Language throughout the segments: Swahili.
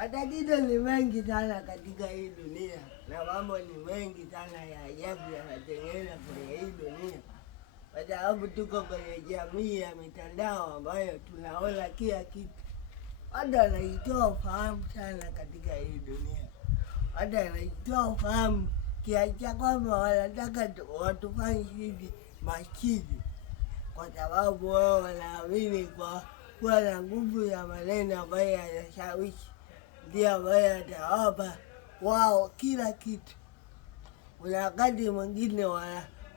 Matatizo ni mengi sana katika hii dunia na mambo ni mengi sana ya ajabu yanatengenezwa kwenye hii dunia, kwa sababu tuko kwenye jamii ya mitandao ambayo tunaona kila kitu. Watu wanaitoa ufahamu sana katika hii dunia, watu wanaitoa ufahamu kiasi cha kwamba wanataka watufanye hivi machizi, kwa sababu wao wanaamini kwa kuwa na nguvu ya maneno ambayo yanashawishi ndio ambayo yatawapa wao kila kitu. Kuna wakati mwingine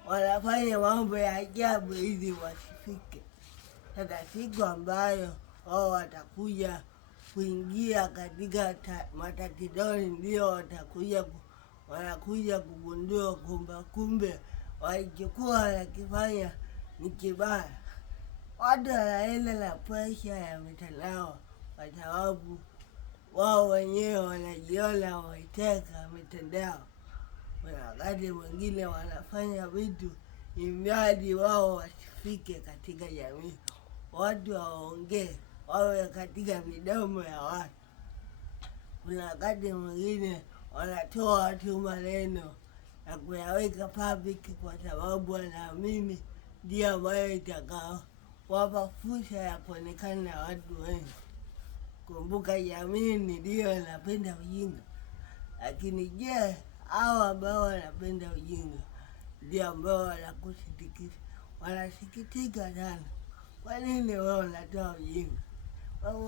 wanafanya mambo ya ajabu ili wasifike. Sasa siku ambayo wao watakuja kuingia katika matatizoni, ndio wanakuja kugundua kumbe walichokuwa wanakifanya ni kibaya. Watu wanaenda na presha ya mitandao kwa sababu wao wenyewe wanajiona wameteka mitandao. Kuna wakati mwingine wanafanya vitu imradi wao wasifike katika jamii, watu waongee, wawe katika midomo ya watu. Kuna wakati mwingine wanatoa tu maneno na kuyaweka public kwa sababu wanaamini ndio ambayo itakao wapa fursa ya kuonekana na watu wengi. Kumbuka jamii ndio inapenda ujinga, lakini je, hao ambao wanapenda ujinga ndio ambao wanakusitikisha, wanasikitika sana. Kwa nini wao wanatoa ujinga? Wao